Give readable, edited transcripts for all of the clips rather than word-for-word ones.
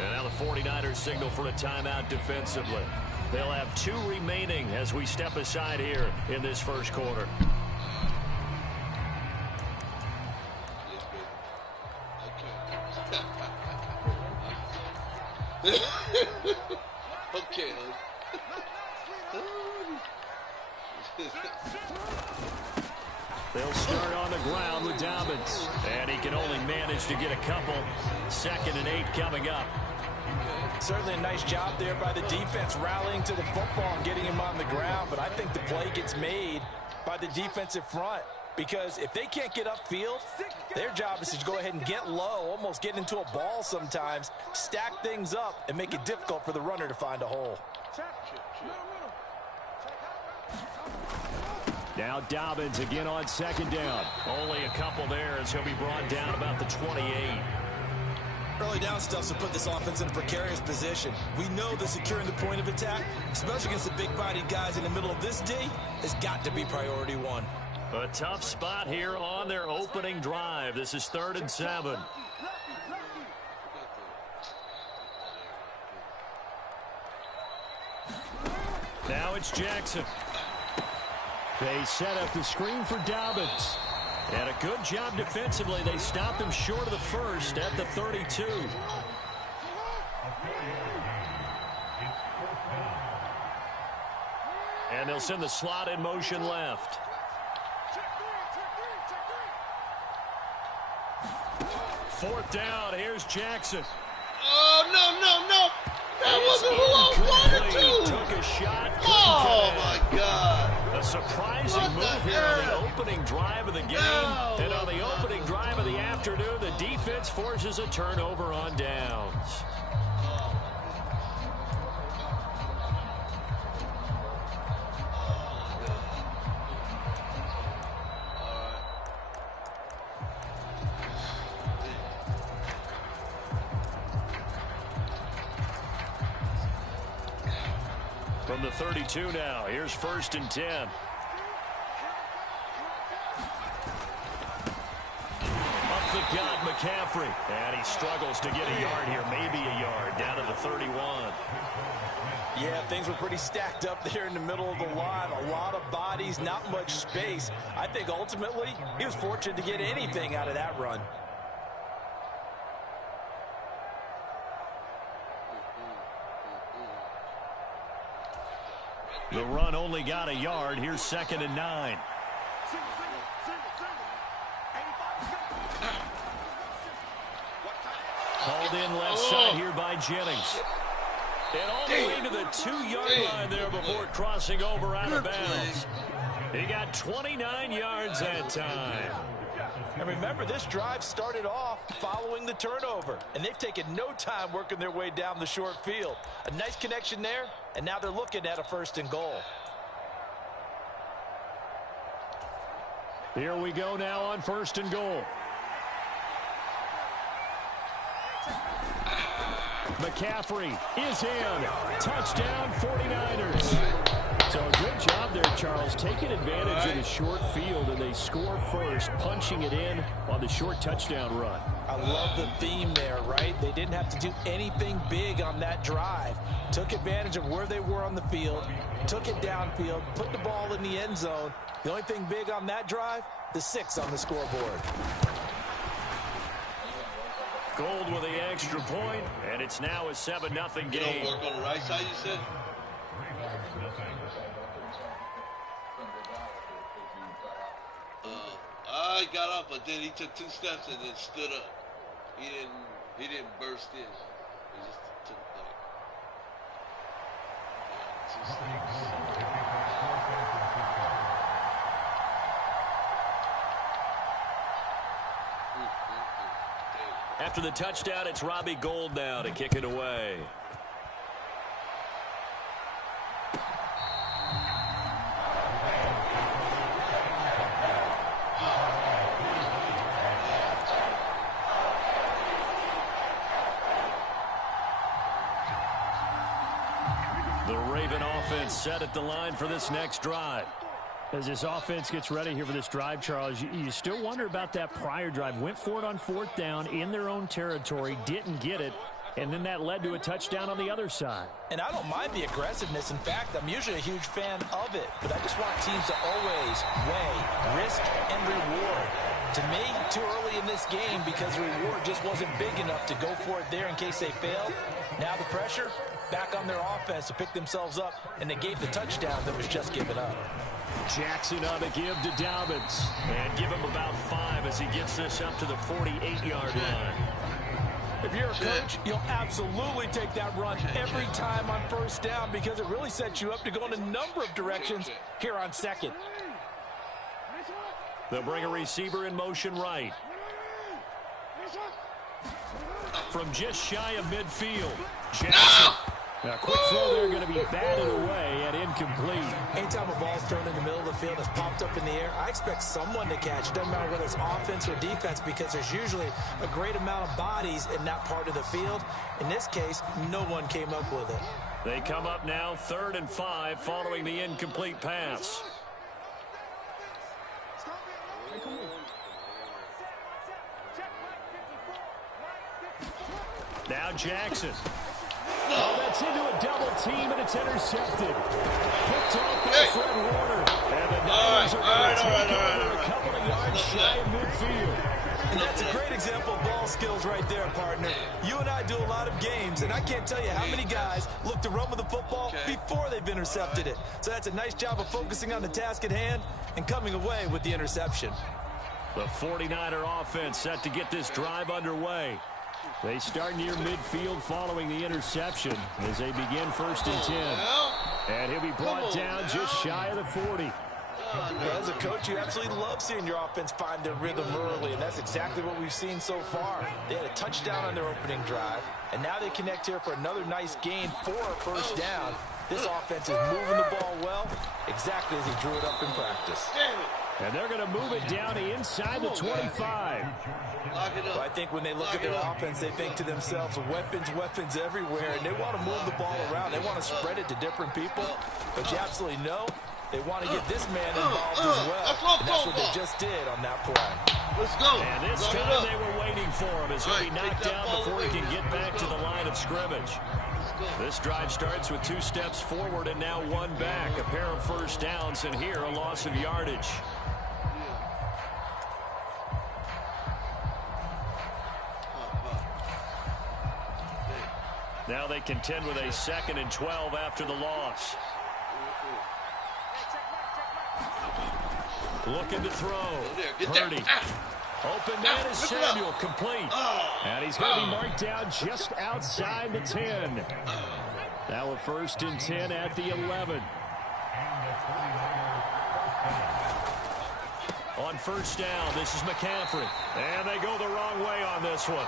And now the 49ers signal for a timeout defensively. They'll have 2 remaining as we step aside here in this first quarter. Okay. They'll start on the ground with Dobbins. And he can only manage to get a couple. 2nd and 8 coming up. Certainly a nice job there by the defense rallying to the football and getting him on the ground. But I think the play gets made by the defensive front. Because if they can't get upfield, their job is to go ahead and get low, almost get into a ball sometimes, stack things up, and make it difficult for the runner to find a hole. Now Dobbins again on 2nd down. Only a couple there as he'll be brought down about the 28. Early down stuff to put this offense in a precarious position. We know that securing the point of attack, especially against the big-bodied guys in the middle of this D, has got to be priority 1. A tough spot here on their opening drive. This is 3rd and 7. Now it's Jackson. They set up the screen for Dobbins. And a good job defensively. They stopped him short of the first at the 32. And they'll send the slot in motion left. Fourth down. Here's Jackson. Oh, no. That wasn't who I wanted to. Took a shot. Oh, my God. A surprising move here on the opening drive of the game. And on the opening drive of the afternoon, the defense forces a turnover on downs. From the 32 now, here's 1st and 10. Up the gut, McCaffrey. And he struggles to get a yard here, maybe a yard, down to the 31. Yeah, things were pretty stacked up there in the middle of the line. A lot of bodies, not much space. I think ultimately he was fortunate to get anything out of that run. The run only got a yard. Here's 2nd and 9. Called in left side here by Jennings. And all the way to the 2-yard line there before crossing over out of bounds. He got 29 yards that time. And remember, this drive started off following the turnover. And they've taken no time working their way down the short field. A nice connection there, and now they're looking at a 1st and goal. Here we go now on 1st and goal. McCaffrey is in. Touchdown, 49ers. So a good job there, Charles, taking advantage of the short field, and they score first, punching it in on the short touchdown run. I love the theme there, right? They didn't have to do anything big on that drive. Took advantage of where they were on the field, took it downfield, put the ball in the end zone. The only thing big on that drive, the 6 on the scoreboard. Gold with the extra point, and it's now a 7-0 game. You don't work on the right side, you said? I got up, but then he took 2 steps and then stood up. He didn't burst in. He just took like 2 steps. After the touchdown, it's Robbie Gould now to kick it away. The Raven offense set at the line for this next drive. As this offense gets ready here for this drive, Charles, you still wonder about that prior drive. Went for it on 4th down in their own territory, didn't get it. And then that led to a touchdown on the other side. And I don't mind the aggressiveness. In fact, I'm usually a huge fan of it. But I just want teams to always weigh risk and reward. To me, too early in this game because the reward just wasn't big enough to go for it there in case they failed. Now the pressure back on their offense to pick themselves up, and they gave the touchdown that was just given up. Jackson on the give to Dobbins. And give him about 5 as he gets this up to the 48-yard line. If you're a coach, you'll absolutely take that run every time on first down because it really sets you up to go in a number of directions here on second. They'll bring a receiver in motion right. From just shy of midfield, Jackson. Now, quick throw there, going to be batted away and incomplete. Anytime a ball's thrown in the middle of the field, it's popped up in the air, I expect someone to catch. It doesn't matter whether it's offense or defense because there's usually a great amount of bodies in that part of the field. In this case, no one came up with it. They come up now 3rd and 5 following the incomplete pass. Now Jackson. Oh, that's into a double team, and it's intercepted. Picked off by Fred Warner. And the Niners are going to take over a couple of yards shy of midfield. And that's a great example of ball skills right there, partner. You and I do a lot of games, and I can't tell you how many guys look to run with the football before they've intercepted it. So that's a nice job of focusing on the task at hand and coming away with the interception. The 49er offense set to get this drive underway. They start near midfield following the interception as they begin 1st and 10. And he'll be brought down just shy of the 40. As a coach, you absolutely love seeing your offense find their rhythm early, and that's exactly what we've seen so far. They had a touchdown on their opening drive, and now they connect here for another nice gain for a first down. This offense is moving the ball well, exactly as he drew it up in practice. And they're going to move it down to inside the 25. Well, I think when they look at their offense, they think to themselves, weapons, weapons everywhere, and they want to move the ball around. They want to spread it to different people, but you absolutely know they want to get this man involved as well, and that's what they just did on that play. Let's go. And this time they were waiting for him as he'll be knocked down before he can get back to the line of scrimmage. This drive starts with 2 steps forward and now 1 back. A pair of first downs, and here a loss of yardage. Now they contend with a 2nd and 12 after the loss. Looking to throw. Purdy. Open man is Samuel, complete. And he's going to be marked down just outside the 10. Now a 1st and 10 at the 11. On first down, this is McCaffrey. And they go the wrong way on this one.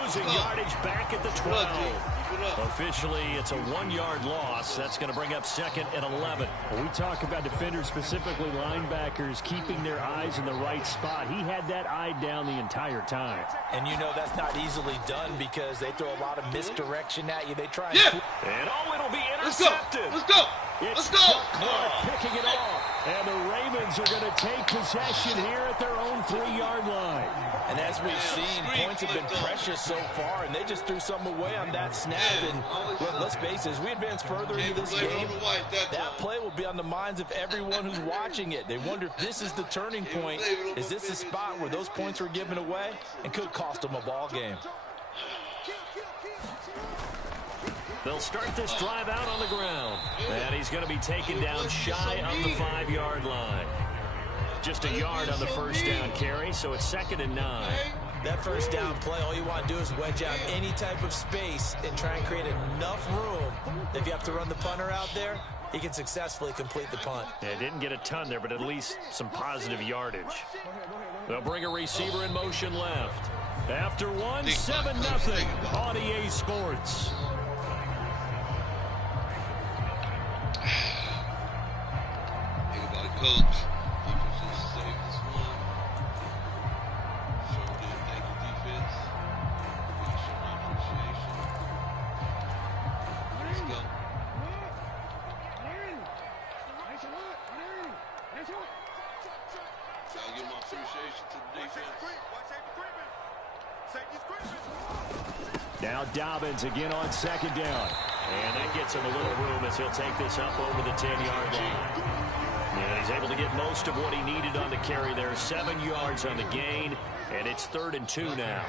Losing yardage back at the 12. Officially, it's a 1-yard loss. That's going to bring up 2nd and 11. When we talk about defenders, specifically linebackers, keeping their eyes in the right spot. He had that eye down the entire time. And you know that's not easily done because they throw a lot of misdirection at you. They try and... And oh, it'll be intercepted. Let's go. It's Chuck Clark picking it off. And the Ravens are going to take possession here at their own 3-yard line. And as we've seen, points have been precious so far, and they just threw something away on that snap. And let's face it, as we advance further into this game, that play will be on the minds of everyone who's watching it. They wonder if this is the turning point. Is this the spot where those points were given away and could cost them a ball game? They'll start this drive out on the ground. And he's going to be taken down shy of the 5-yard line. Just a yard on the first down carry, so it's 2nd and 9. That first down play, all you want to do is wedge out any type of space and try and create enough room. If you have to run the punter out there, he can successfully complete the punt. Yeah, didn't get a ton there, but at least some positive yardage. They'll bring a receiver in motion left. After 1, 7-0 on EA Sports. Think about it, coach. Defense just saved this one. Sure did. Thank you, defense. We can show my appreciation. Let's go. Gotta give my appreciation to the defense. Now Dobbins again on second down. And that gets him a little room as he'll take this up over the 10-yard line. And he's able to get most of what he needed on the carry there. 7 yards on the gain, and it's 3rd and 2 now.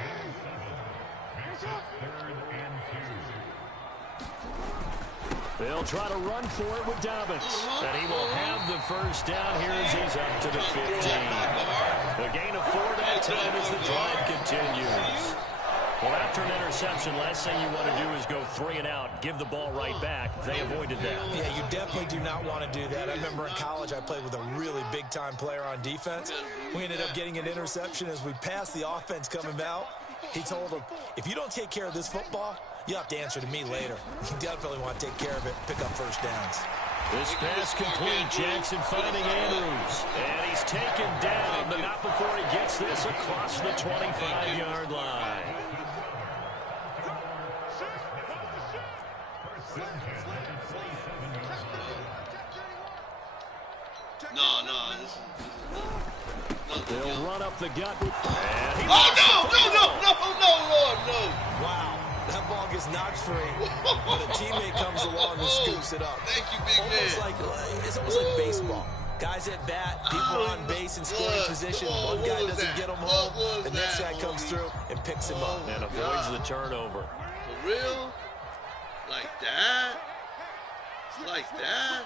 They'll try to run for it with Dobbins. And he will have the first down here as he's up to the 15. A gain of 4 that time as the drive continues. Well, after an interception, last thing you want to do is go 3 and out, give the ball right back. They avoided that. Yeah, you definitely do not want to do that. I remember in college I played with a really big-time player on defense. We ended up getting an interception as we passed the offense coming out. He told him, if you don't take care of this football, you'll have to answer to me later. You definitely want to take care of it, pick up first downs. This pass complete. Jackson finding Andrews. And he's taken down, but not before he gets this across the 25-yard line. They'll run up the gut. With, Lord, no. Wow, that ball gets knocked free, but a teammate comes along and scoops it up. Thank you, big man. It's almost like baseball. Guys at bat, people on base in scoring position. One guy doesn't get him home, the next guy comes through and picks him up. And avoids the turnover. For real? Like that? Like that?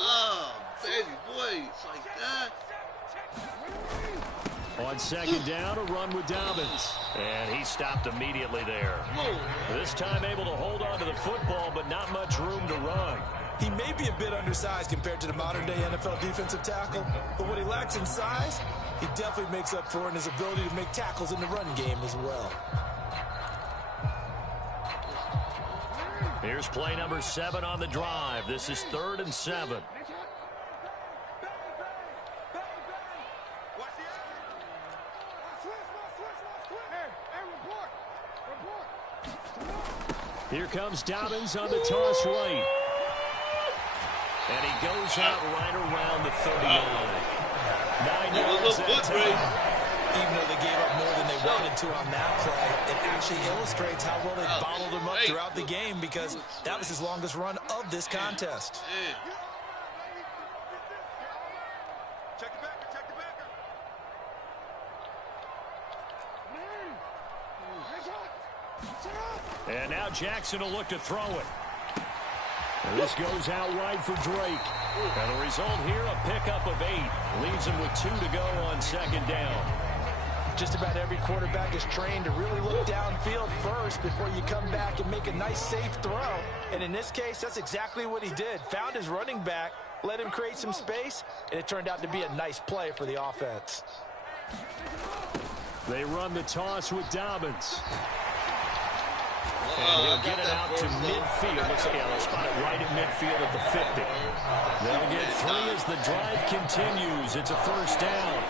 Oh, baby boy, it's like that. On second down, a run with Dobbins. And he stopped immediately there. This time able to hold on to the football, but not much room to run. He may be a bit undersized compared to the modern-day NFL defensive tackle, but what he lacks in size, he definitely makes up for in his ability to make tackles in the run game as well. Here's play number 7 on the drive. This is 3rd and 7. Here comes Dobbins on the toss right. And he goes out right around the 39. 9 yards that time. Even though they gave up more than they wanted to on that play, it actually illustrates how well they bottled him up throughout the game because that was his longest run of this contest. And now Jackson will look to throw it. And this goes out wide for Drake. And the result here, a pickup of 8. Leaves him with 2 to go on second down. Just about every quarterback is trained to really look downfield first before you come back and make a nice, safe throw. And in this case, that's exactly what he did. Found his running back, let him create some space, and it turned out to be a nice play for the offense. They run the toss with Dobbins. And he'll get it out to midfield. Looks like they'll spot it right at midfield at the 50. They'll get 3 as the drive continues. It's a first down.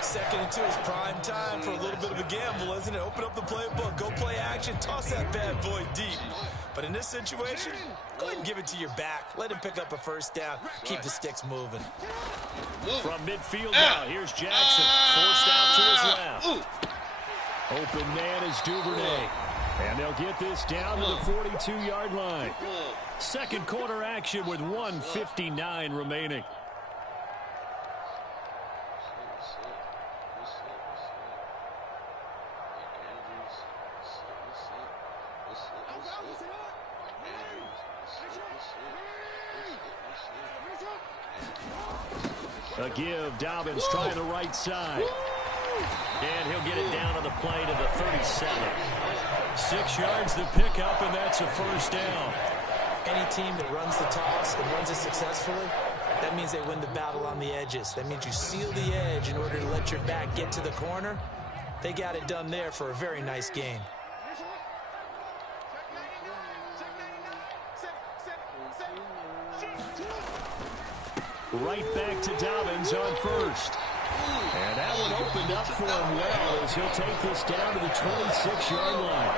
2nd and 2 is prime time for a little bit of a gamble, isn't it? Open up the playbook, go play action, toss that bad boy deep. But in this situation, go ahead and give it to your back. Let him pick up a first down. Keep the sticks moving. From midfield now, here's Jackson. Forced out to his left. Open man is Duvernay. And they'll get this down to the 42-yard line. Second quarter action with 1:59 remaining. A give, Dobbins trying the right side. And he'll get it down on the play to the 37. 6 yards to pick up, and that's a first down. Any team that runs the toss and runs it successfully, that means they win the battle on the edges. That means you seal the edge in order to let your back get to the corner. They got it done there for a very nice game. Right back to Dobbins on first. And that one opened up for him well as he'll take this down to the 26-yard line.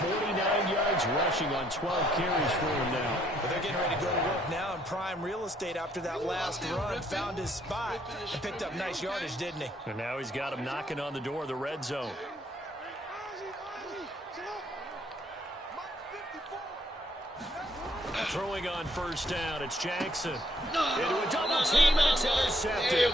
49 yards rushing on 12 carries for him now. But they're getting ready to go to work now in prime real estate after that last run. Found his spot and picked up nice yardage, didn't he? And now he's got him knocking on the door of the red zone. Throwing on first down, it's Jackson. Into a double team, and it's intercepted.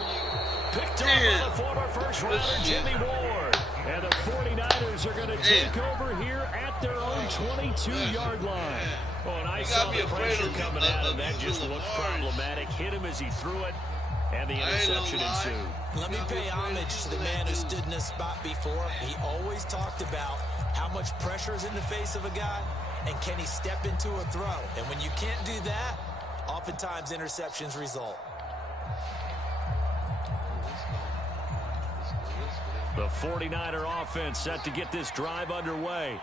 Picked up by the former first-rounder Jimmy Ward. And the 49ers are going to take over here at their own 22-yard line. Oh, and I saw the pressure coming at him. That just looked problematic. Hit him as he threw it, and the interception ensued. Let me pay homage to the man who stood in this spot before. He always talked about how much pressure is in the face of a guy, and can he step into a throw. And when you can't do that, oftentimes interceptions result. The 49er offense set to get this drive underway.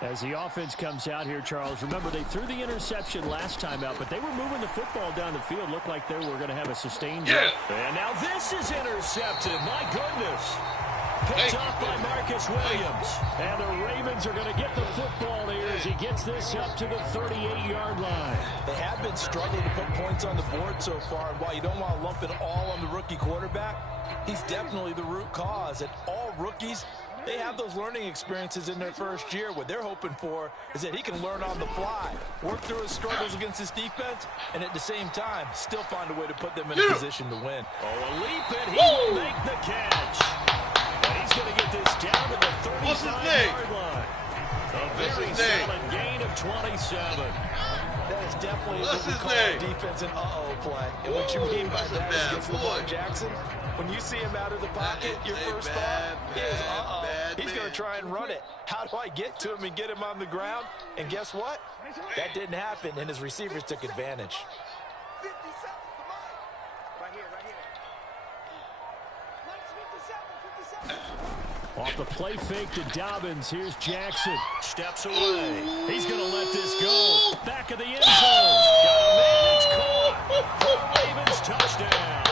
As the offense comes out here, Charles, remember they threw the interception last time out, but they were moving the football down the field. Looked like they were going to have a sustained drive. And now this is intercepted. My goodness. Picked off by Marcus Williams. And the Ravens are going to get the football here as he gets this up to the 38-yard line. They have been struggling to put points on the board so far, and while you don't want to lump it all on the rookie quarterback, he's definitely the root cause. And all rookies, they have those learning experiences in their first year. What they're hoping for is that he can learn on the fly, work through his struggles against his defense, and at the same time, still find a way to put them in a position to win. Oh, a leap, and he will make the catch. And he's going to get this down to the 35-yard line. A very solid gain of 27. That is definitely what we call a defense an uh-oh play. And what you mean by that is against Lamar Jackson, when you see him out of the pocket, your first thought is, uh-oh, he's going to try and run it. How do I get to him and get him on the ground? And guess what? That didn't happen, and his receivers took advantage. Off the play fake to Dobbins. Here's Jackson. Steps away. He's going to let this go. Back of the end zone. Got a man. It's caught. For the Ravens touchdown.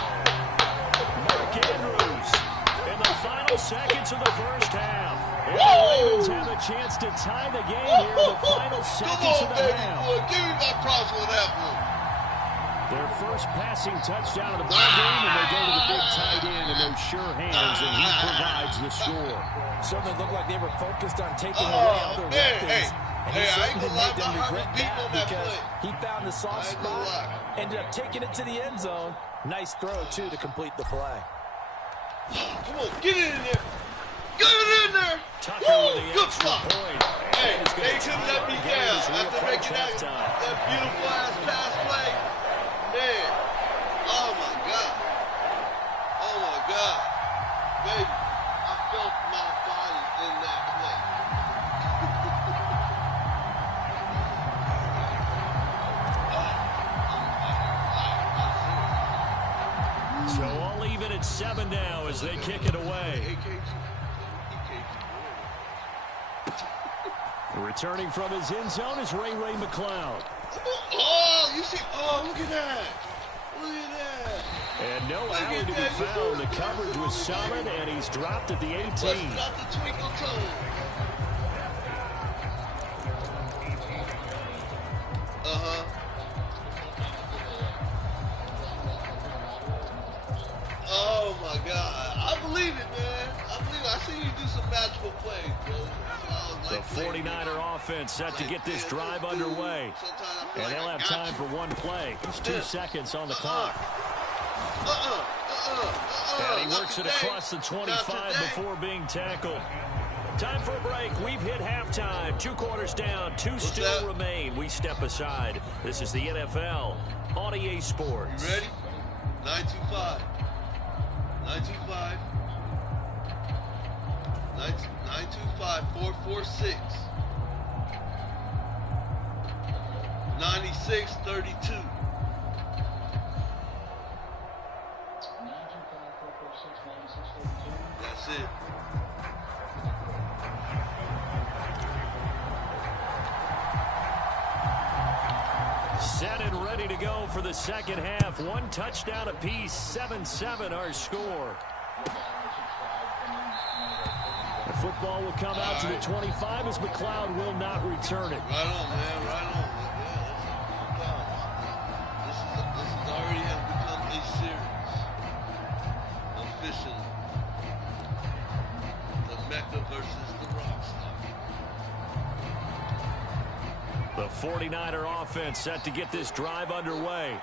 Mark Andrews in the final seconds of the first half. And the Ravens have a chance to tie the game here in the final seconds of the half. Give me my props on that one. Their first passing touchdown of the ball game, and they go to the big tight end in those sure hands, and he provides the score. Certainly looked like they were focused on taking away other weapons, and he certainly made them regret that because he found the soft spot, ended up taking it to the end zone. Nice throw, too, to complete the play. Come on, get it in there. Get it in there. Tucker with the extra point. Hey, they couldn't let me down after making that beautiful-ass pass play. Man, oh my God, baby, I felt my body in that play. So all even at 7 now as they kick it away. Returning from his end zone is Ray McCloud. Oh, you see, oh, look at that. Look at that. And no alley to be found. The coverage was solid, and he's dropped at the 18. Not the twinkle toe. Oh, my God. I believe it, man. I see you do some magical plays, bro. The 49er offense set to get this drive underway. And they'll have time for one play. There's 2 seconds on the clock. And he works it across the 25 before being tackled. Time for a break. We've hit halftime. 2 quarters down. 2 still remain. We step aside. This is the NFL on EA Sports. You ready? 925. 925. 925-446. 9632. That's it. Set and ready to go for the second half. 1 touchdown apiece. 7-7 our score. The football will come out to the 25 as McCloud will not return it. Right on, man. Right on. This is already has become a series. Officially. The Mecca versus the Rockstar. The The 49er offense set to get this drive underway.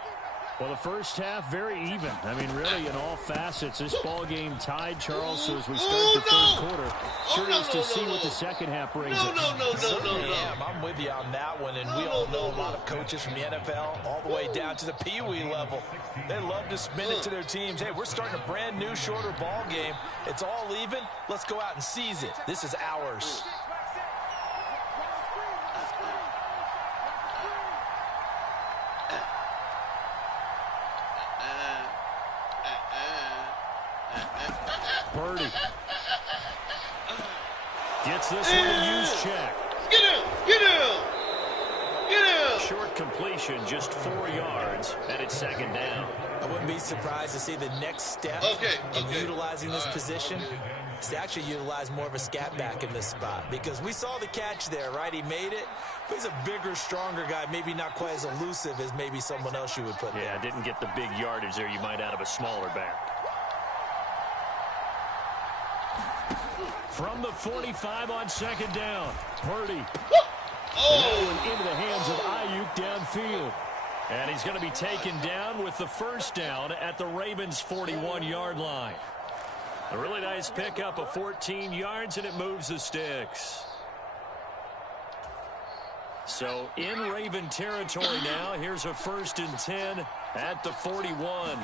Well, the first half, very even. I mean, really, in all facets, this ball game tied, Charles. So as we start the third quarter, curious to see what the second half brings us. No. I'm with you on that one. And we all know a lot of coaches from the NFL all the way down to the Pee-wee level. They love to spin it to their teams. Hey, we're starting a brand new, shorter ball game. It's all even. Let's go out and seize it. This is ours. Purdy gets this one to use check. Get him! Get him! Get him! Short completion, just 4 yards, and it's second down. I wouldn't be surprised to see the next step in utilizing this position is to actually utilize more of a scat back in this spot, because we saw the catch there, right? He made it. But he's a bigger, stronger guy, maybe not quite as elusive as maybe someone else you would put there. Yeah, didn't get the big yardage there you might out of a smaller back. From the 45 on second down, Purdy. Into the hands of Ayuk downfield. And he's going to be taken down with the first down at the Ravens' 41-yard line. A really nice pickup of 14 yards, and it moves the sticks. So in Raven territory now, here's a 1st and 10 at the 41.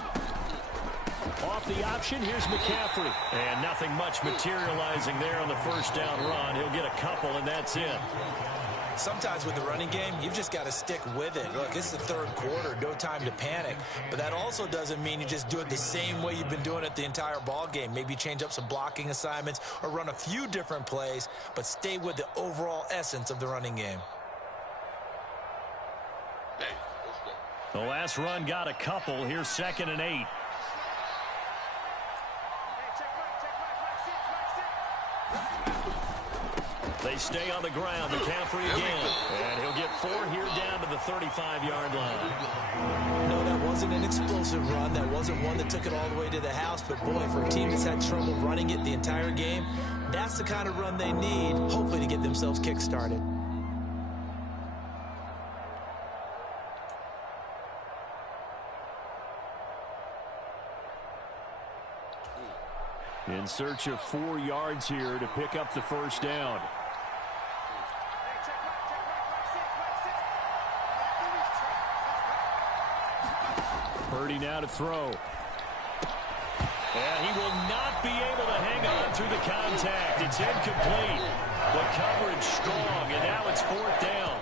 Off the option, here's McCaffrey. And nothing much materializing there on the first down run. He'll get a couple, and that's it. Sometimes with the running game, you've just got to stick with it. Look, it's the third quarter, no time to panic. But that also doesn't mean you just do it the same way you've been doing it the entire ball game. Maybe change up some blocking assignments or run a few different plays, but stay with the overall essence of the running game. The last run got a couple. Here's 2nd and 8. They stay on the ground. McCaffrey again. And he'll get 4 here down to the 35-yard line. No, that wasn't an explosive run. That wasn't one that took it all the way to the house. But, boy, for a team that's had trouble running it the entire game, that's the kind of run they need, hopefully, to get themselves kick-started. In search of 4 yards here to pick up the first down. Purdy now to throw. And he will not be able to hang on through the contact. It's incomplete. The coverage strong, and now it's 4th down.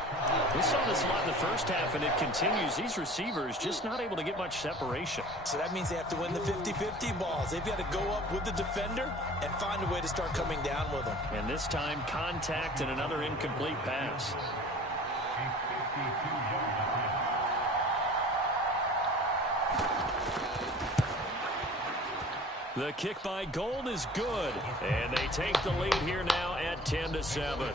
We saw this a lot in the first half, and it continues. These receivers just not able to get much separation. So that means they have to win the 50-50 balls. They've got to go up with the defender and find a way to start coming down with them. And this time, contact and another incomplete pass. The kick by Gold is good. And they take the lead here now at 10-7.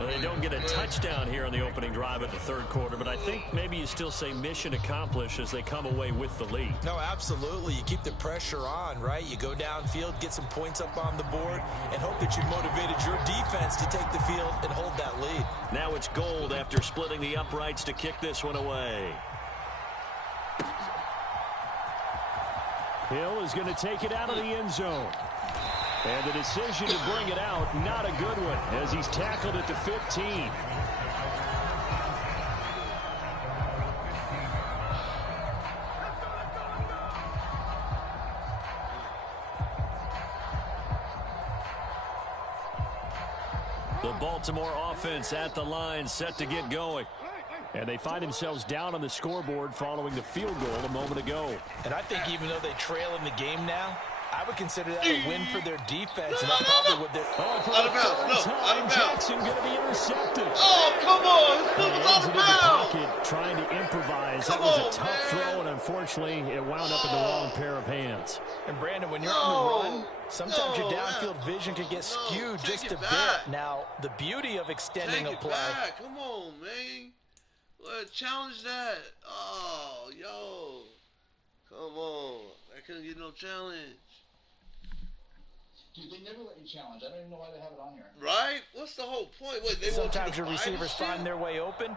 Well, they don't get a touchdown here on the opening drive of the third quarter, but I think maybe you still say mission accomplished as they come away with the lead. No, absolutely. You keep the pressure on, right? You go downfield, get some points up on the board, and hope that you've motivated your defense to take the field and hold that lead. Now it's Gold after splitting the uprights to kick this one away. Hill is going to take it out of the end zone. And the decision to bring it out, not a good one, as he's tackled at the 15. The Baltimore offense at the line, set to get going. And they find themselves down on the scoreboard following the field goal a moment ago. And I think even though they trail in the game now, I would consider that a win for their defense. And that's probably what they're... Out of bounds. No, out of bounds. Jackson going to be intercepted. Oh, come on. This was out of bounds. Trying to improvise. That was a tough throw, and unfortunately, it wound up in the wrong pair of hands. And, Brandon, when you're on the run, sometimes your downfield vision can get skewed just a bit. Now, the beauty of extending a play... Come on, man. Challenge that. Oh, yo. Come on. I couldn't get no challenge. Dude, they never let you challenge. I don't even know why they have it on here. Right? What's the whole point? Wait, they Sometimes your receivers find their way open,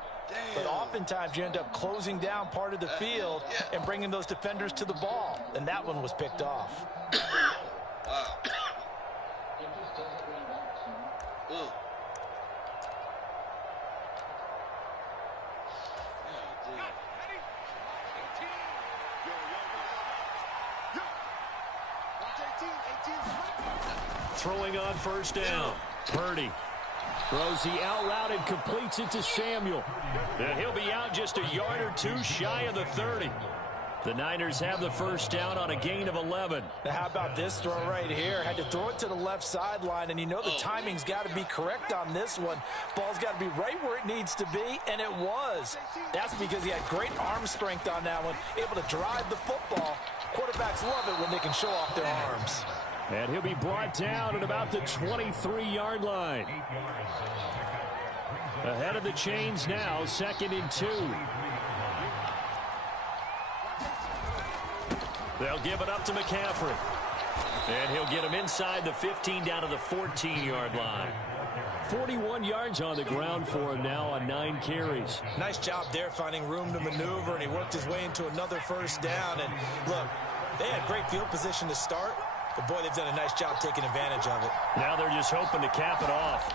but oftentimes you end up closing down part of the field and bringing those defenders to the ball, and that one was picked off. Wow. It just doesn't really matter. Throwing on first down. Purdy throws the out route and completes it to Samuel. And he'll be out just a yard or two shy of the 30. The Niners have the first down on a gain of 11. Now how about this throw right here? Had to throw it to the left sideline, and you know the timing's got to be correct on this one. Ball's got to be right where it needs to be, and it was. That's because he had great arm strength on that one, able to drive the football. Quarterbacks love it when they can show off their arms. And he'll be brought down at about the 23-yard line. Ahead of the chains now, 2nd and 2. They'll give it up to McCaffrey. And he'll get him inside the 15 down to the 14-yard line. 41 yards on the ground for him now on 9 carries. Nice job there finding room to maneuver, and he worked his way into another first down. And look, they had great field position to start, but boy, they've done a nice job taking advantage of it. Now they're just hoping to cap it off.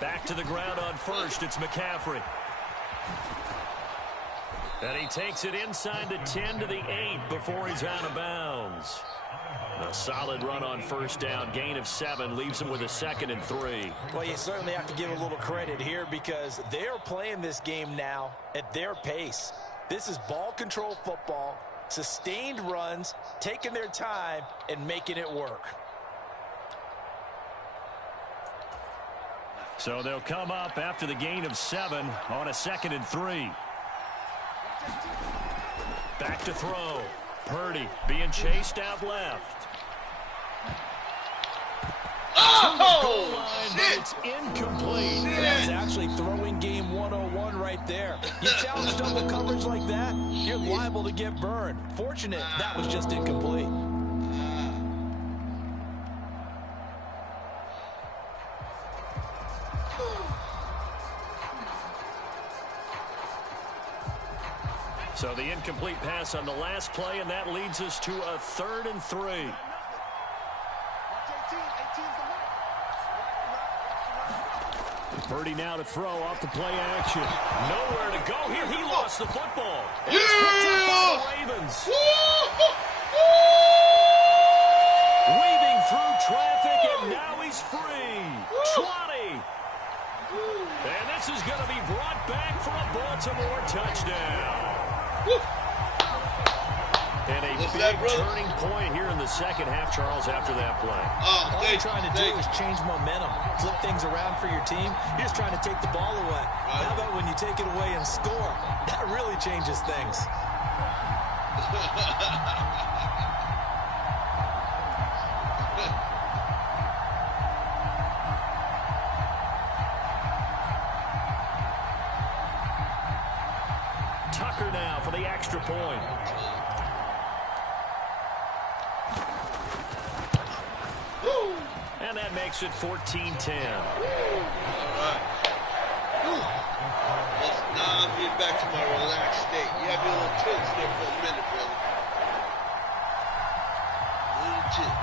Back to the ground on first, it's McCaffrey. And he takes it inside the 10 to the 8 before he's out of bounds. A solid run on first down, gain of 7, leaves him with a 2nd and 3. Well, you certainly have to give a little credit here because they're playing this game now at their pace. This is ball control football, sustained runs, taking their time and making it work. So they'll come up after the gain of 7 on a 2nd and 3. Back to throw. Purdy being chased out left. Oh, line, but it's incomplete. That's actually throwing game 101 right there. You challenge double coverage like that, you're liable to get burned. Fortunate that was just incomplete. So the incomplete pass on the last play, and that leads us to a 3rd and 3. Purdy now to throw off the play action. Nowhere to go here. He lost the football. And it's picked up by the Ravens. Weaving through traffic, and now he's free. 20. And this is going to be brought back for a Baltimore touchdown. And a big turning point here in the second half, Charles, after that play. All you're trying to do is change momentum, flip things around for your team. You're just trying to take the ball away. How about when you take it away and score? That really changes things. Tucker now for the extra point. And that makes it 14-10. All right. Now I'm getting back to my relaxed state. You have me a little tense there for a minute, brother. A little tense.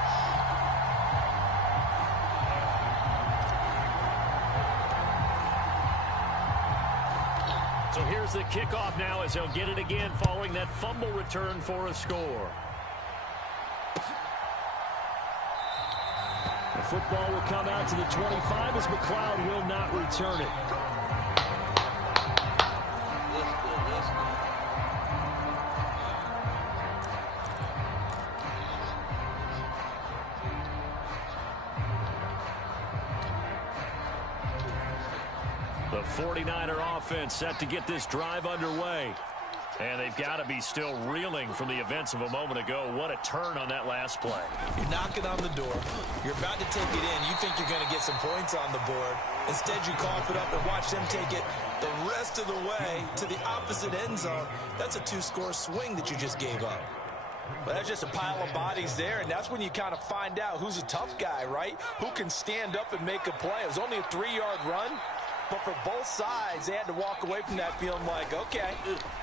So here's the kickoff now as they'll get it again following that fumble return for a score. The football will come out to the 25 as McLeod will not return it. The 49er offense set to get this drive underway. And they've got to be still reeling from the events of a moment ago. What a turn on that last play. You're knocking on the door. You're about to take it in. You think you're going to get some points on the board. Instead, you cough it up and watch them take it the rest of the way to the opposite end zone. That's a 2-score swing that you just gave up. But that's just a pile of bodies there, and that's when you kind of find out who's a tough guy, right? Who can stand up and make a play. It was only a 3-yard run, but for both sides, they had to walk away from that feeling like, okay,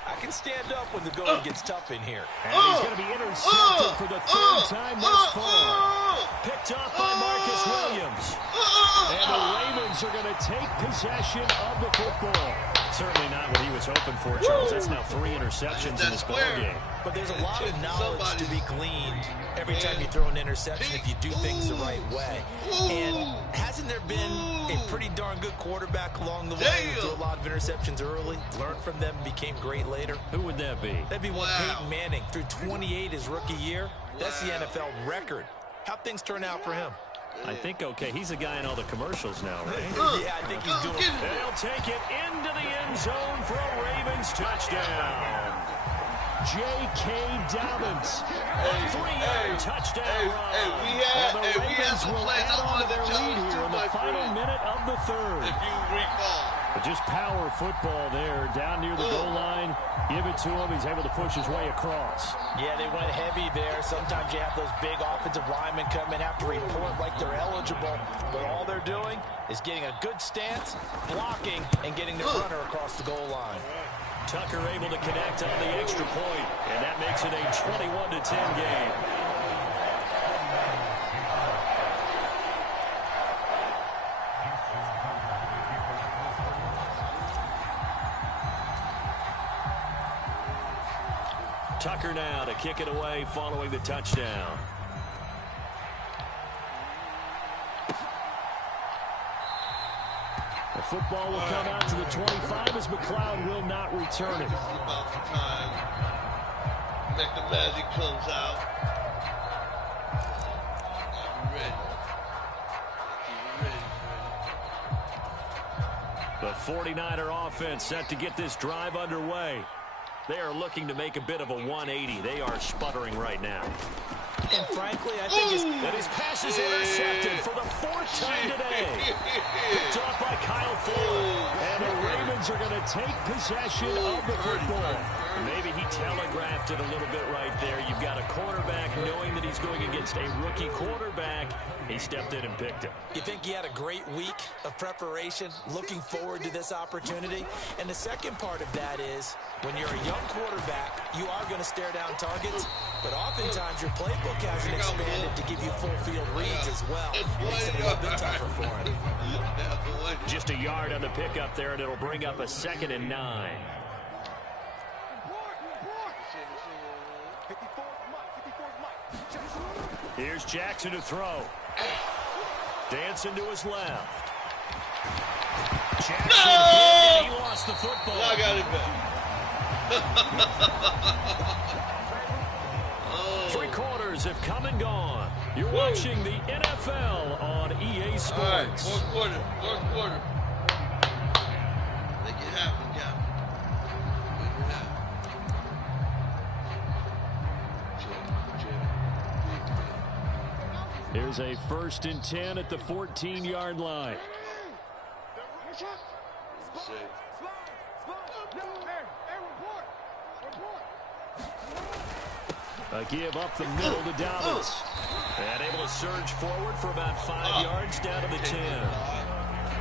I can stand up when the going gets tough in here. And he's going to be intercepted for the third time thus far. Picked off by Marcus Williams. And the Ravens are going to take possession of the football. Certainly not what he was hoping for, Charles. That's now 3 interceptions in this ballgame. But there's a lot of knowledge to be gleaned every time you throw an interception if you do things the right way. And hasn't there been a pretty darn good quarterback along the way who threw a lot of interceptions early, learned from them, and became great later? Who would that be? That'd be one Peyton Manning. Through 28 his rookie year. That's the NFL record. How'd things turn out for him? I think, okay, he's a guy in all the commercials now, right? Yeah, I think he's doing it. They'll take it into the end zone for a Ravens touchdown. J.K. Dobbins, a 3-yard touchdown run. And the Ravens will add on to their lead here in the final minute of the third. If you recall. But just power football there, down near the goal line. Give it to him. He's able to push his way across. Yeah, they went heavy there. Sometimes you have those big offensive linemen come in, have to report like they're eligible. But all they're doing is getting a good stance, blocking, and getting the runner across the goal line. Tucker able to connect on the extra point, and that makes it a 21-10 game. Tucker now to kick it away following the touchdown. The football will come out to the 25 as McLeod will not return it. About the time Mecca Magic comes out. The 49er offense set to get this drive underway. They are looking to make a bit of a 180. They are sputtering right now. And frankly, I think his pass is intercepted for the 4th time today. Picked off by Kyle Fuller. And the Ravens are going to take possession of the football. Maybe he telegraphed it a little bit right there. You've got a quarterback knowing that he's going against a rookie quarterback. He stepped in and picked him. You think he had a great week of preparation, looking forward to this opportunity? And the second part of that is, when you're a young quarterback, you are going to stare down targets, but oftentimes your playbook hasn't expanded to give you full field reads as well. It makes it a little bit tougher for him. Just a yard on the pickup there, and it'll bring up a 2nd and 9. Here's Jackson to throw. Dancing to his left. Jackson hit, and he lost the football. I got it back. 3 quarters have come and gone. You're watching the NFL on EA Sports. All right, fourth quarter. Make it happen, Captain. Make it happen. Here's a 1st and 10 at the 14-yard line. A give up the middle to Dobbins. And able to surge forward for about 5 yards down to the 10.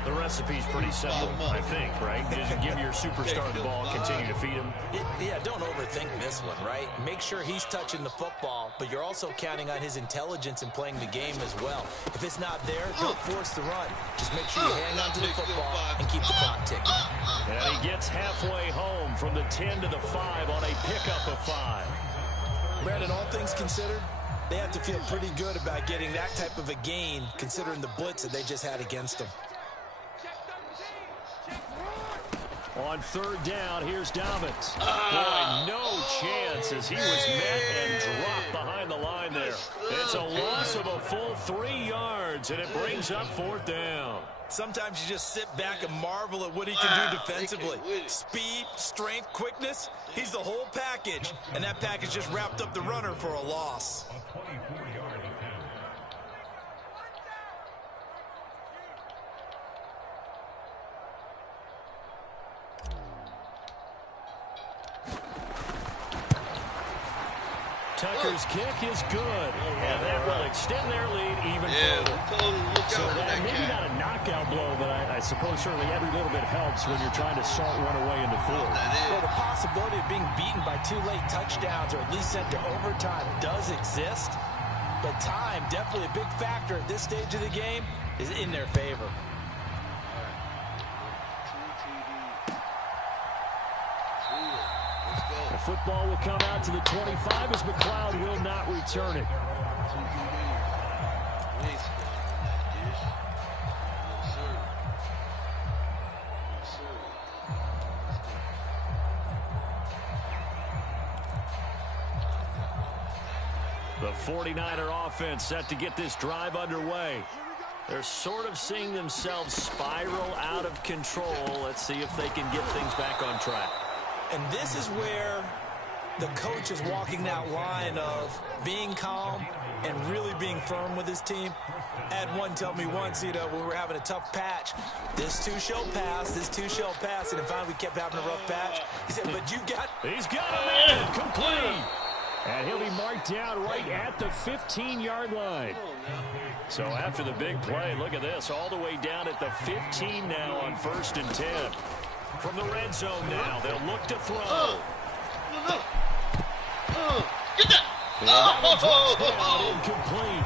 The recipe's pretty simple, I think, right? Just give your superstar the ball, continue to feed him. Yeah, don't overthink this one, right? Make sure he's touching the football, but you're also counting on his intelligence in playing the game as well. If it's not there, don't force the run. Just make sure you hang on to the football and keep the clock ticking. And he gets halfway home from the 10 to the 5 on a pickup of 5. Brandon, all things considered, they have to feel pretty good about getting that type of a gain, considering the blitz that they just had against them. On 3rd down, here's Dobbins. Boy, no chance as he was met and dropped behind the line there. It's a loss of a full 3 yards, and it brings up 4th down. Sometimes you just sit back and marvel at what he can do defensively. Speed, strength, quickness, he's the whole package. And that package just wrapped up the runner for a loss. Tucker Kicker's kick is good. And that will extend their lead even further. So that maybe not a knockout blow, but I suppose certainly every little bit helps when you're trying to salt one away in the fourth. Well, the possibility of being beaten by 2 late touchdowns or at least sent to overtime does exist. But time, definitely a big factor at this stage of the game, is in their favor. The football will come out to the 25 as McLeod will not return it. The 49er offense set to get this drive underway. They're sort of seeing themselves spiral out of control. Let's see if they can get things back on track. And this is where the coach is walking that line of being calm and really being firm with his team. I had one tell me once, when we were having a tough patch, this too shall pass, this too shall pass. And finally we kept having a rough patch. He said, but you got... He's got him in, complete. And he'll be marked down right at the 15-yard line. So after the big play, look at this, all the way down at the 15 now on 1st and 10. From the red zone now, they'll look to throw. Get that! Incomplete.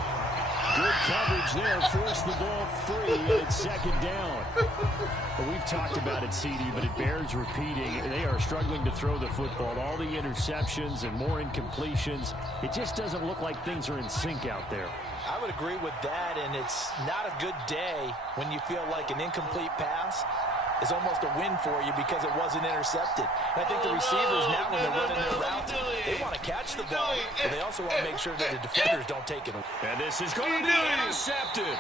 Good coverage there, forced the ball free, and it's 2nd down. But we've talked about it, CD, but it bears repeating. They are struggling to throw the football. All the interceptions and more incompletions. It just doesn't look like things are in sync out there. I would agree with that, and it's not a good day when you feel like an incomplete pass is almost a win for you because it wasn't intercepted. And I think the receivers now, when they're running their routes, they want to catch the ball, but they also want to make sure that the defenders don't take it. And this is going to be intercepted.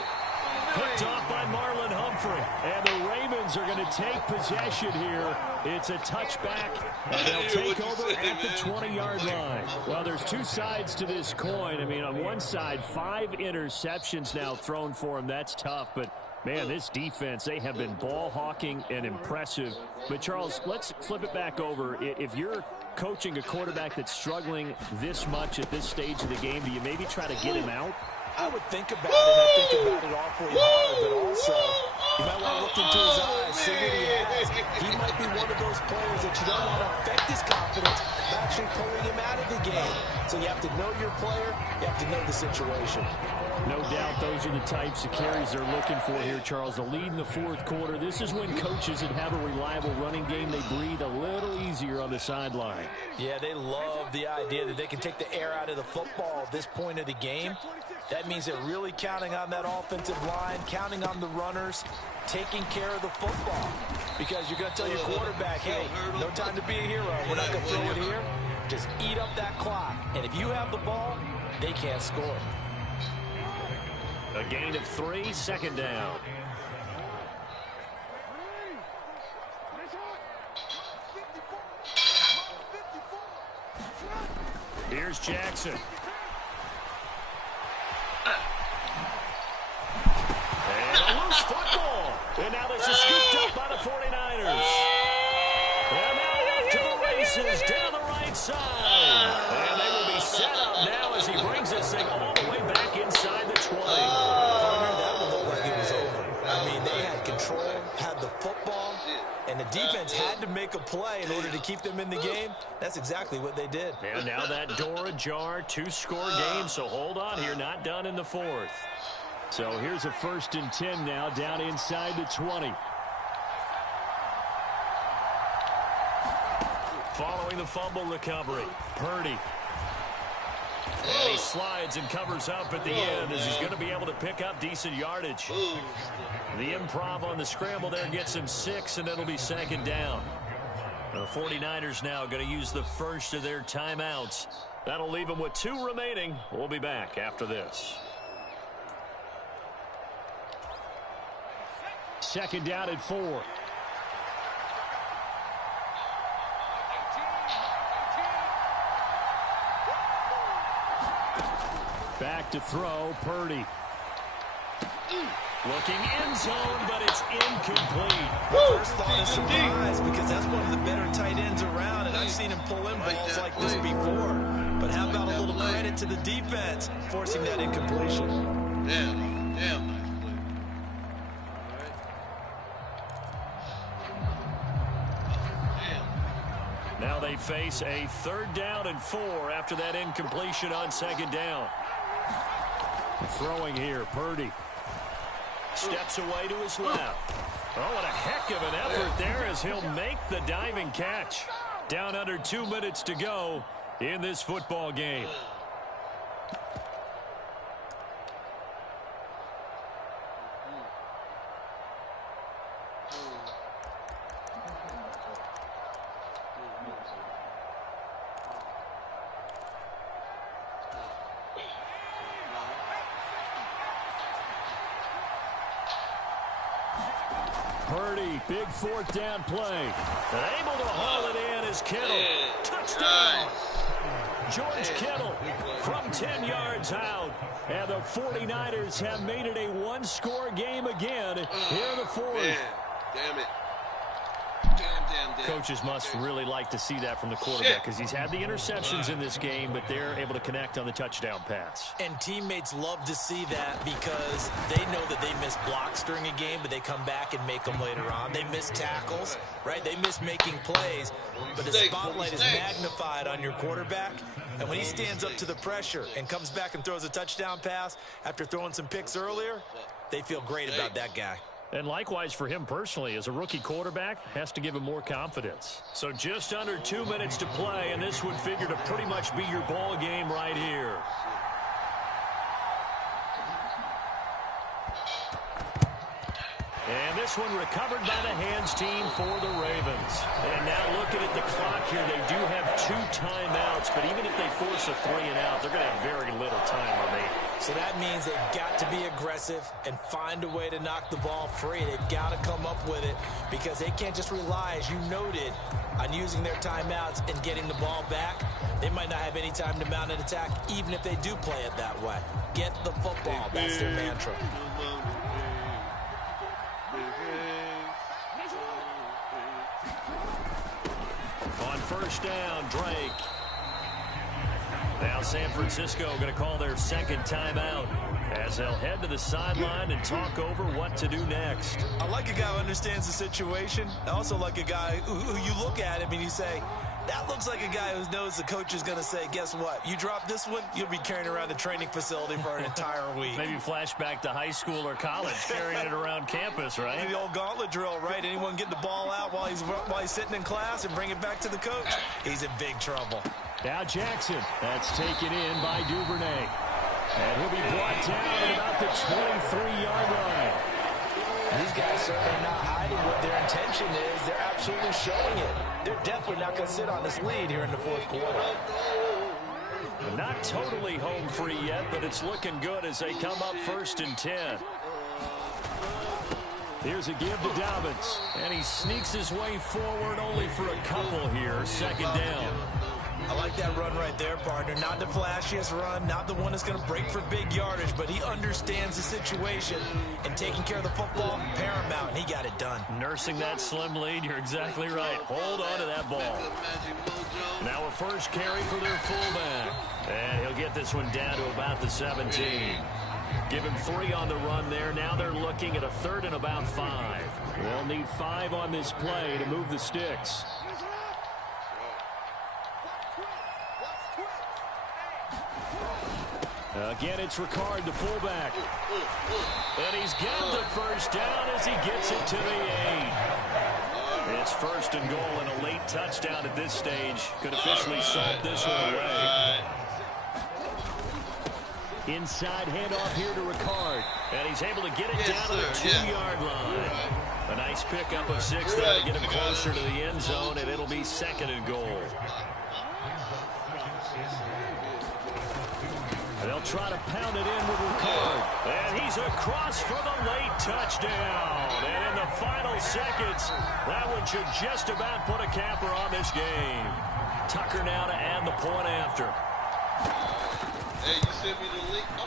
Picked off by Marlon Humphrey. And the Ravens are going to take possession here. It's a touchback, and they'll take over at the 20-yard line. Well, there's two sides to this coin. I mean, on one side, 5 interceptions now thrown for him. That's tough, but man, this defense, they have been ball hawking and impressive. But, Charles, let's flip it back over. If you're coaching a quarterback that's struggling this much at this stage of the game, do you maybe try to get him out? I would think about it, and I think about it awfully hard, but also you might want to look into his eyes, see what he has. He might be one of those players that you don't want to affect his confidence by actually pulling him out of the game. So you have to know your player, you have to know the situation. No doubt those are the types of carries they're looking for here, Charles. The lead in the 4th quarter. This is when coaches that have a reliable running game, they breathe a little easier on the sideline. Yeah, they love the idea that they can take the air out of the football at this point of the game. That means they're really counting on that offensive line, counting on the runners, taking care of the football. Because you're going to tell your quarterback, hey, no time to be a hero. We're not going to throw it here. Just eat up that clock. And if you have the ball, they can't score. A gain of 3, 2nd down. Here's Jackson. And a loose football. And now this is scooped up by the 49ers. And now off to the races down the right side. And they will be set up now as he brings this thing all the way back inside the 20. That would look like it was over. I mean, they had control, had the football, and the defense had to make a play in order to keep them in the game. That's exactly what they did. And now that door ajar, 2-score game, so hold on here, not done in the 4th. So here's a 1st and 10 now, down inside the 20. Following the fumble recovery, Purdy. And he slides and covers up at the end as he's going to be able to pick up decent yardage. The improv on the scramble there gets him 6, and it'll be 2nd down. The 49ers now going to use the first of their timeouts. That'll leave them with 2 remaining. We'll be back after this. 2nd down at 4. Back to throw, Purdy. Looking end zone, but it's incomplete. First thought is surprise because that's one of the better tight ends around, and I've seen him pull in balls like this before. But how about a little credit to the defense forcing that incompletion? Damn, nice play. Now they face a 3rd down and 4 after that incompletion on 2nd down. Throwing here, Purdy. Steps away to his left. Oh, what a heck of an effort there as he'll make the diving catch. Down under 2 minutes to go in this football game. Purdy, big 4th down play. And able to haul it in is Kittle. Touchdown. George Kittle from 10 yards out. And the 49ers have made it a 1-score game again here in the 4th. Damn it. Coaches must really like to see that from the quarterback because he's had the interceptions in this game, but they're able to connect on the touchdown pass. And teammates love to see that because they know that they miss blocks during a game, but they come back and make them later on. They miss tackles, right? They miss making plays, but the spotlight is magnified on your quarterback. And when he stands up to the pressure and comes back and throws a touchdown pass after throwing some picks earlier, they feel great about that guy. And likewise for him personally, as a rookie quarterback, has to give him more confidence. So just under 2 minutes to play, and this would figure to pretty much be your ball game right here. And this one recovered by the hands team for the Ravens. And now looking at the clock here, they do have 2 timeouts, but even if they force a 3 and out, they're going to have very little time remaining. So that means they've got to be aggressive and find a way to knock the ball free. They've got to come up with it because they can't just rely, as you noted, on using their timeouts and getting the ball back. They might not have any time to mount an attack, even if they do play it that way. Get the football. That's their mantra. On 1st down, Drake. Now San Francisco going to call their 2nd timeout as they'll head to the sideline and talk over what to do next. I like a guy who understands the situation. I also like a guy who you look at him and you say, that looks like a guy who knows the coach is going to say, guess what? You drop this one, you'll be carrying around the training facility for an entire week. Maybe flashback to high school or college, carrying it around campus, right? The old gauntlet drill, right? Anyone get the ball out while he's sitting in class and bring it back to the coach? He's in big trouble. Now Jackson, that's taken in by Duvernay. And he'll be brought down at about the 23-yard line. These guys certainly not hiding what their intention is. They're absolutely showing it. They're definitely not going to sit on this lead here in the 4th quarter. Not totally home free yet, but it's looking good as they come up 1st and 10. Here's a give to Dobbins, and he sneaks his way forward only for a couple here. 2nd down. I like that run right there, partner. Not the flashiest run, not the one that's going to break for big yardage, but he understands the situation, and taking care of the football, paramount, and he got it done. Nursing that slim lead, you're exactly right. Hold on to that ball. Now a first carry for their fullback, and he'll get this one down to about the 17. Give him 3 on the run there. Now they're looking at a 3rd and about 5. They'll need 5 on this play to move the sticks. Again, it's Ricard, the fullback. And he's got the 1st down as he gets it to the 8. It's 1st and goal, and a late touchdown at this stage could officially solve this one away. Inside handoff here to Ricard. And he's able to get it down to the 2-yard line. A nice pickup of 6 there to get him closer to the end zone, and it'll be 2nd and goal. They'll try to pound it in with Ricard. And he's across for the late touchdown. And in the final seconds, that one should just about put a capper on this game. Tucker now to add the point after. Hey, you sent me the link. Oh,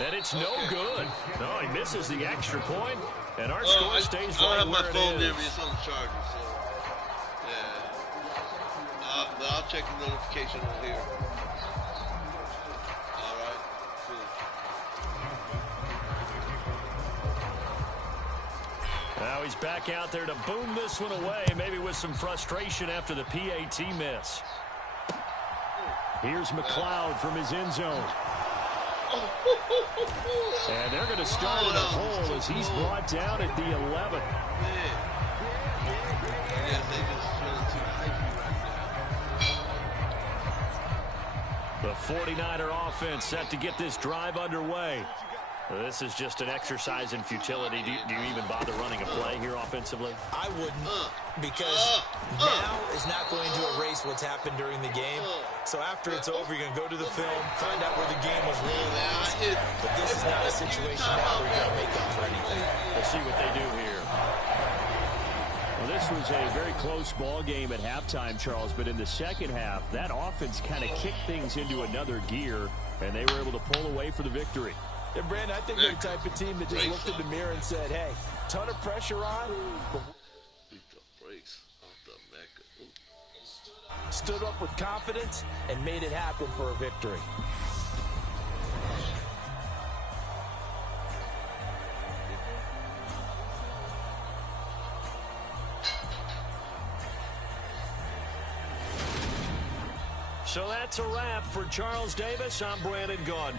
And it's no good. No, he misses the extra point, and our score stays right where it is. I don't have my phone near me. It's on the charger, so yeah. But I'll check the notification on here. All right, cool. Now he's back out there to boom this one away, maybe with some frustration after the PAT miss. Here's McLeod from his end zone. And they're going to start in a hole as he's brought down at the 11. The 49er offense set to get this drive underway. This is just an exercise in futility. Do you even bother running a play here offensively? I wouldn't, because now is not going to erase what's happened during the game. So after it's over, you're going to go to the film, find out where the game was really lost. But this is not a situation now where you're going to make up for anything. We'll see what they do here. Well, this was a very close ball game at halftime, Charles, but in the second half, that offense kind of kicked things into another gear, and they were able to pull away for the victory. Yeah, Brandon, I think they're the type of team that just looked in the mirror and said, hey, ton of pressure on. Beat the brakes off the Mecca. Stood up with confidence and made it happen for a victory. So that's a wrap for Charles Davis. I'm Brandon Gaudin.